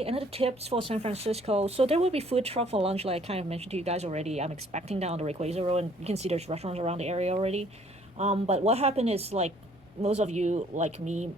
Another tips for San Francisco. So there will be food truck for lunch, like I kind of mentioned to you guys already. I'm expecting down the Rayquaza Road, and you can see there's restaurants around the area already. But what happened is like most of you, like me,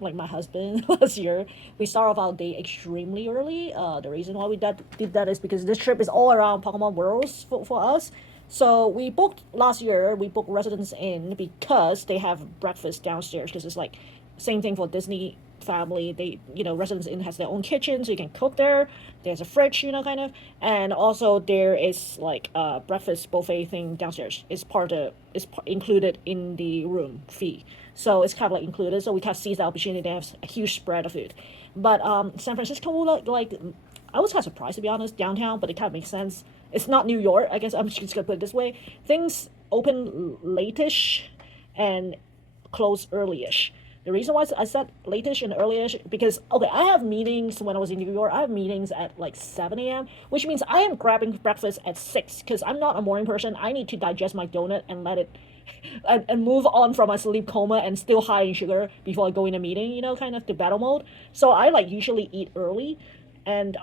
like my husband last year, we start off our day extremely early. The reason why we did that is because this trip is all around Pokemon Worlds for us. So we booked last year. We booked Residence Inn because they have breakfast downstairs. Because it's like same thing for Disney family. They Residence Inn has their own kitchen, so you can cook there. There's a fridge, kind of, and also there is like a breakfast buffet thing downstairs. It's included in the room fee, so it's kind of like included. So we kind of seize the opportunity to have a huge spread of food. But San Francisco, like I was kind of surprised, to be honest, downtown, but it kind of makes sense. It's not New York, I guess. I'm just gonna put it this way: things open late-ish and close early-ish. The reason why I said late-ish and early-ish because okay, I have meetings when I was in New York. I have meetings at like 7 a.m., which means I am grabbing breakfast at 6 because I'm not a morning person. I need to digest my donut and let it and move on from my sleep coma and still high in sugar before I go in a meeting, kind of the battle mode. So I like usually eat early and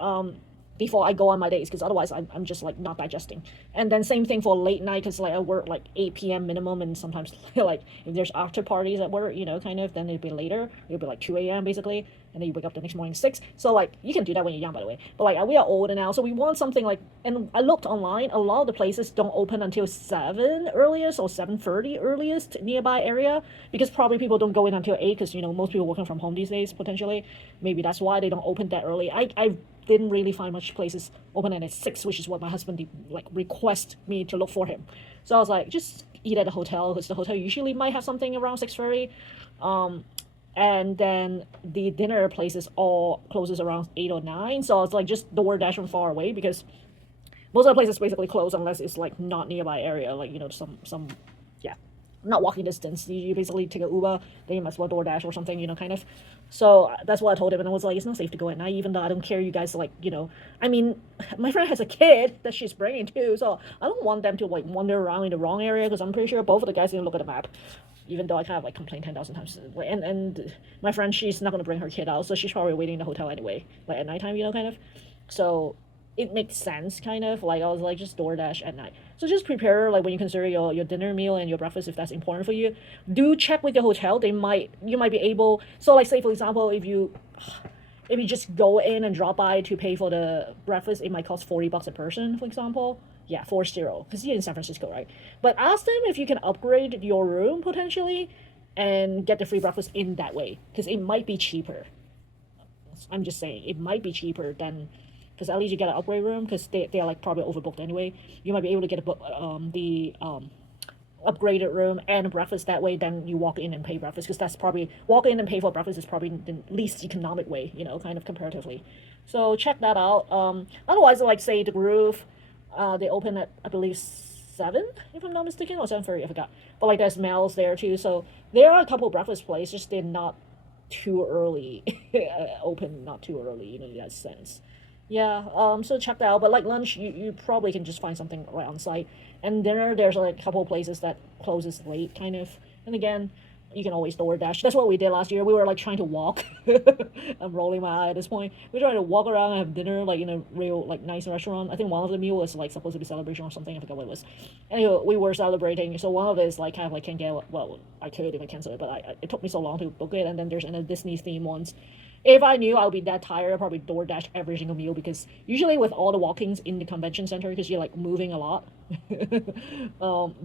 before I go on my days because otherwise I'm just like not digesting. And then same thing for late night because like I work like 8 p.m. minimum and sometimes like if there's after parties at work, kind of, then it'd be later. It'll be like 2 a.m. basically. And then you wake up the next morning 6. So like you can do that when you're young, by the way. But like we are older now, so we want something like. And I looked online. A lot of the places don't open until 7 earliest or 7:30 earliest nearby area because probably people don't go in until 8 because most people working from home these days potentially. Maybe that's why they don't open that early. I didn't really find much places open at 6, which is what my husband like request me to look for him. So I was like, just eat at a hotel because the hotel usually might have something around 6:30. And then the dinner places all closes around 8 or 9. So it's like just DoorDash from far away because most of the places basically close unless it's like not nearby area, like some yeah, not walking distance. You basically take an Uber, then you might as well DoorDash or something, kind of. So that's what I told him, and I was like, it's not safe to go at night, even though I don't care. You guys like, I mean, my friend has a kid that she's bringing too, so I don't want them to like wander around in the wrong area because I'm pretty sure both of the guys didn't look at the map. Even though I kind of like complained 10,000 times, and my friend, she's not gonna bring her kid out, so she's probably waiting in the hotel anyway, like at nighttime, kind of. So it makes sense, kind of. Like I was like, just DoorDash at night. So just prepare like when you consider your dinner meal and your breakfast if that's important for you. Do check with your hotel. You might be able. So like say for example, if you just go in and drop by to pay for the breakfast, it might cost $40 a person, for example. Yeah, 40, because you're in San Francisco, right? But ask them if you can upgrade your room potentially and get the free breakfast in that way, because it might be cheaper. I'm just saying, it might be cheaper than, because at least you get an upgrade room, because they're like probably overbooked anyway. You might be able to get the upgraded room and breakfast that way. Then you walk in and pay breakfast, because that's probably walk in and pay for breakfast is probably the least economic way, kind of comparatively. So check that out. Otherwise, like say the Groove, they open at I believe 7, if I'm not mistaken, or 7:30, I forgot. But like there's Mel's there too, so there are a couple of breakfast places, just they're not too early open, not too early, in that sense. Yeah, so check that out. But like lunch, you probably can just find something right on site. And dinner, there's like a couple of places that closes late, kind of. And again, you can always DoorDash. That's what we did last year. We were like trying to walk. I'm rolling my eye at this point. We were trying to walk around and have dinner like in a real like nice restaurant. I think one of the meal was like supposed to be celebration or something. I forgot what it was. Anyway, we were celebrating. So one of it is like kind of like can't get, well, I could if I cancel it, but it took me so long to book it. And then there's a Disney theme ones. If I knew I would be that tired, I'd probably DoorDash every single meal because usually with all the walkings in the convention center, because you're like moving a lot,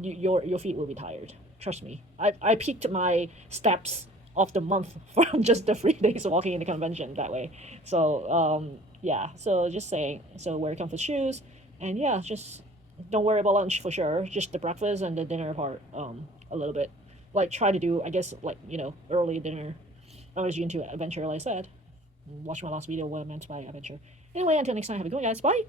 your feet will be tired. Trust me. I peaked my steps of the month from just the 3 days walking in the convention that way. So yeah. So just saying. So wear comfort shoes, and yeah, just don't worry about lunch for sure. Just the breakfast and the dinner part a little bit. Like try to do I guess like early dinner I was into adventure, like I said. Watch my last video, what I meant by adventure. Anyway, until next time, have a good one, guys. Bye!